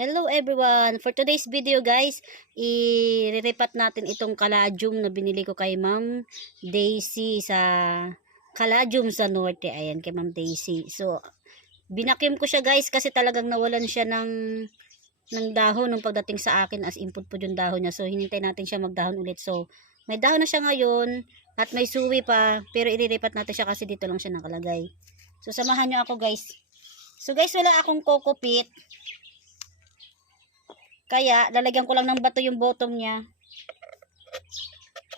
Hello everyone! For today's video guys, i-repat natin itong kaladium na binili ko kay Ma'am Daisy sa kaladium sa Norte. Ayan, kay Ma'am Daisy. So, binakim ko siya guys kasi talagang nawalan siya ng dahon nung pagdating sa akin, as input po yung dahon niya. So, hinintay natin siya magdahon ulit. So, may dahon na siya ngayon at may suwi pa, pero i-repat natin siya kasi dito lang siya nakalagay. So, samahan niyo ako guys. So guys, wala akong coco pit. Kaya, lalagyan ko lang ng bato yung bottom niya.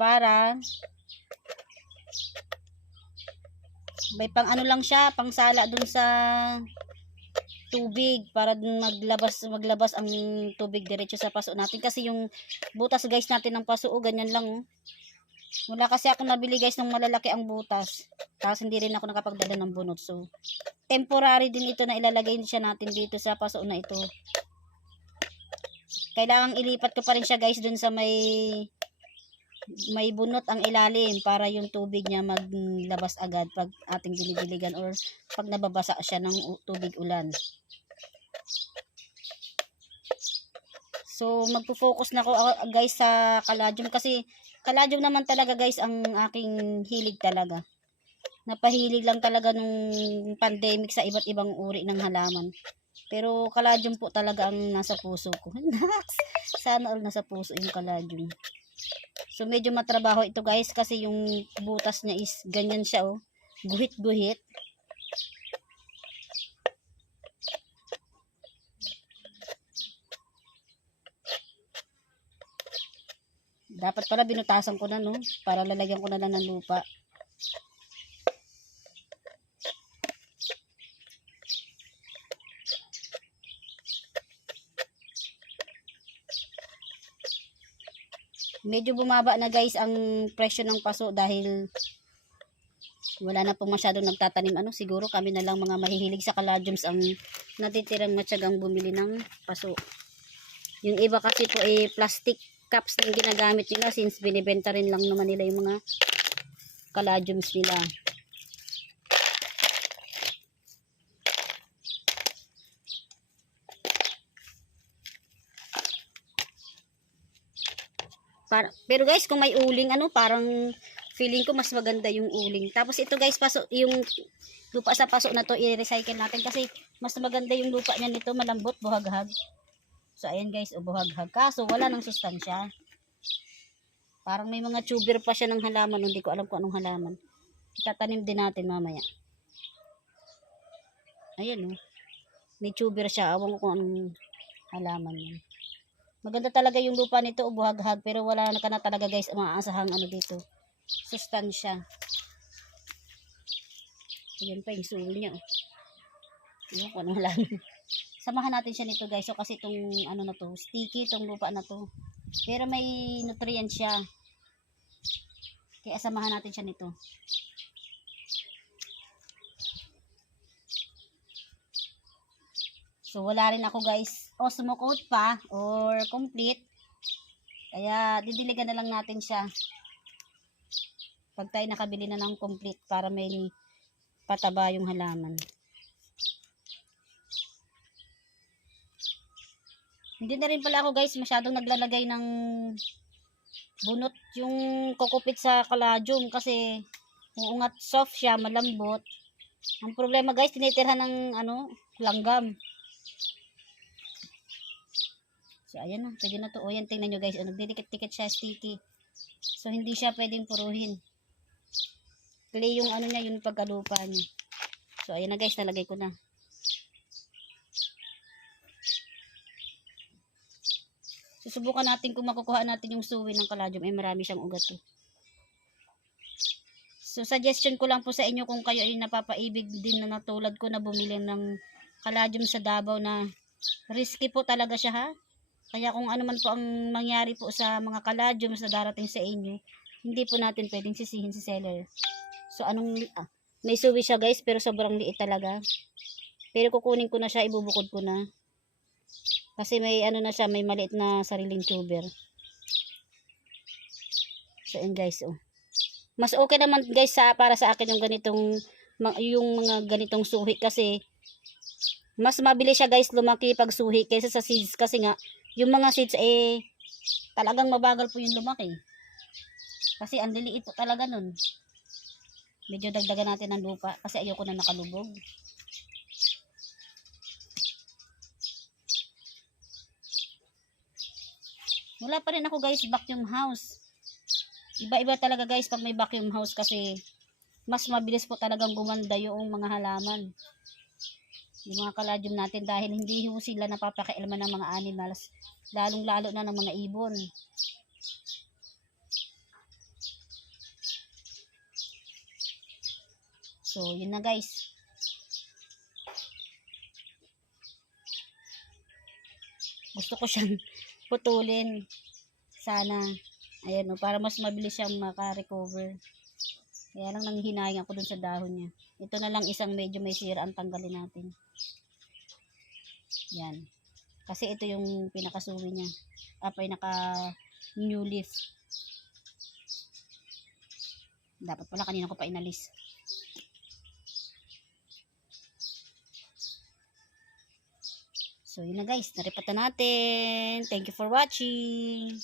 Para, may pang ano lang siya, pang sala dun sa tubig. Para maglabas ang tubig diretso sa paso natin. Kasi yung butas guys natin ng paso, ganyan lang. Wala kasi ako nabili guys ng malalaki ang butas. Tapos hindi rin ako nakapagdala ng bunot. So, temporary din ito na ilalagay siya natin dito sa paso na ito. Kailangang ilipat ko pa rin siya guys dun sa may bunot ang ilalim para yung tubig niya maglabas agad pag ating diligan or pag nababasa siya ng tubig ulan. So magpo-focus na ako guys sa kaladium kasi kaladium naman talaga guys ang aking hilig talaga. Napahilig lang talaga nung pandemic sa iba't ibang uri ng halaman. Pero kaladium po talaga ang nasa puso ko. Sana all nasa puso yung kaladium. So medyo matrabaho ito guys kasi yung butas niya is ganyan siya oh. Guhit-guhit. Dapat pala binutasan ko na no para lalagyan ko na lang ng lupa. Medyo bumaba na guys ang presyo ng paso dahil wala na pong masyadong nagtatanim. Siguro kami na lang mga mahihilig sa kaladiums ang natitirang matyagang bumili ng paso. Yung iba kasi po plastic cups na ginagamit nila since binibenta rin lang naman nila yung mga kaladiums nila. Pero guys, kung may uling, parang feeling ko mas maganda yung uling. Tapos ito guys, yung lupa sa paso na to, i-recycle natin kasi mas maganda yung lupa niya nito, malambot, buhaghag. So ayan guys, buhaghag. Kaso wala nang sustansya. Parang may mga tuber pa siya ng halaman, hindi ko alam kung anong halaman. Itatanim din natin mamaya. Ayan may tuber siya, awang ko kung anong halaman yan. Maganda talaga yung lupa nito, buhaghag, pero wala na ka na talaga guys, maaasahang dito, sustansya. Ayan pa yung suwi niya. Ayan kung ano lang. Samahan natin siya nito guys, so kasi itong na to, sticky itong lupa na to. Pero may nutrients siya. Kaya samahan natin siya nito. So wala rin ako guys osmo coat pa or complete. Kaya didiligan na lang natin siya. Pag tayo nakabili na ng complete para may pataba yung halaman. Hindi na rin pala ako guys masyadong naglalagay ng bunot yung kokopit sa kaladium kasi uungat, soft siya, malambot. Ang problema guys, tinitirhan ng langgam. So ayan na, pwede na to. O yan, tingnan nyo guys, nagdidikit-dikit siya, sticky. So hindi siya pwedeng puruhin. Clay yung niya, yung pagkalupa niya. So ayan na guys, nalagay ko na. Susubukan natin kung makukuha natin yung suwi ng kaladium. Marami siyang ugat So suggestion ko lang po sa inyo kung kayo ay napapaibig din na natulad ko na bumili ng kaladium sa Davao na risky po talaga siya ha. Kaya kung ano man po ang mangyari po sa mga kaladium na darating sa inyo, hindi po natin pwedeng sisihin si seller. So may suwi siya guys pero sobrang liit talaga. Pero kukunin ko na siya, ibubukod ko na. Kasi may na siya, may maliit na sariling tuber. So yun guys Mas okay naman guys para sa akin yung mga ganitong suhi kasi Mas mabilis siya guys lumaki pag suhi kaysa sa seeds kasi nga yung mga seeds talagang mabagal po yung lumaki. Kasi ang liliit po talaga nun. Medyo dagdagan natin ng lupa kasi ayoko na nakalubog. Wala pa rin ako guys vacuum house. Iba-iba talaga guys pag may vacuum house kasi mas mabilis po talagang gumanda yung mga halaman. Yung mga kaladium natin dahil hindi ho sila napapakialaman ng mga animals. Lalong lalo na ng mga ibon. So yun na guys. Gusto ko siyang putulin. Sana. Ayan o, para mas mabilis siyang maka-recover. Kaya lang nanghihinayang ako dun sa dahon niya. Ito na lang isang medyo may sira ang tanggalin natin. Yan. Kasi ito yung pinakasuwi niya. Pinaka new leaf. Dapat pala kanina ko pa inalis. So yun na guys, naripatan natin. Thank you for watching.